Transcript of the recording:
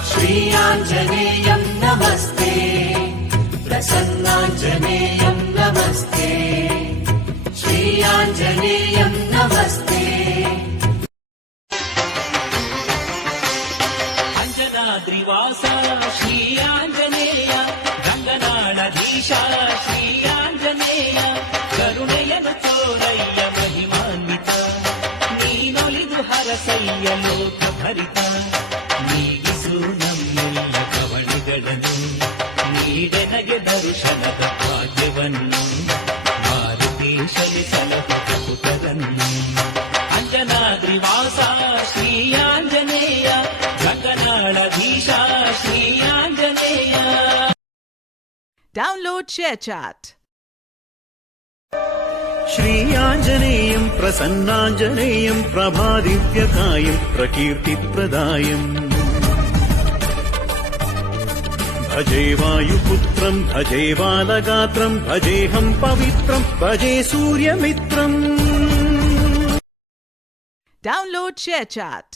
श्रीयाञ्जनेयं नमस्ते प्रसन्नाञ्जनेयं नमस्ते श्रीयाञ्जनेयं नमस्ते अंजनाद्रिवास श्रीयाञ्जनेय रङ्गनाथधीश श्रीयाञ्जनेय करुणेयनु तोरय्य महिमान्वित नीनोलिदु हरसय्य लोकभरित ನೀಗಿಸು ನಮ್ಮೆಲ್ಲ ಕವಣೆಗಳನ್ನು ನೀಡೆನಗೆ ದರ್ಶನದ ಭಾಗ್ಯವನ್ನು ಮಾರುತೀಶಲಿ ಸಲಹು ಕಪುತರನ್ನು ಅಂಜನಾದ್ರಿವಾಸ ಶ್ರೀಯಾञ್ಜನೇಯ ಗಗನಾಳಧೀಶ ಶ್ರೀಯಾञ्जनेय. Download ShareChat. श्रीयाञ्जनेयं प्रसन्नाञ्जनेयं प्रभादिव्यकायं प्रकीर्तिप्रदायम् भजे वायुपुत्रं भजे बालगात्रं भजेऽहं पवित्रं भजे सूर्यमित्रम्. Download ShareChat.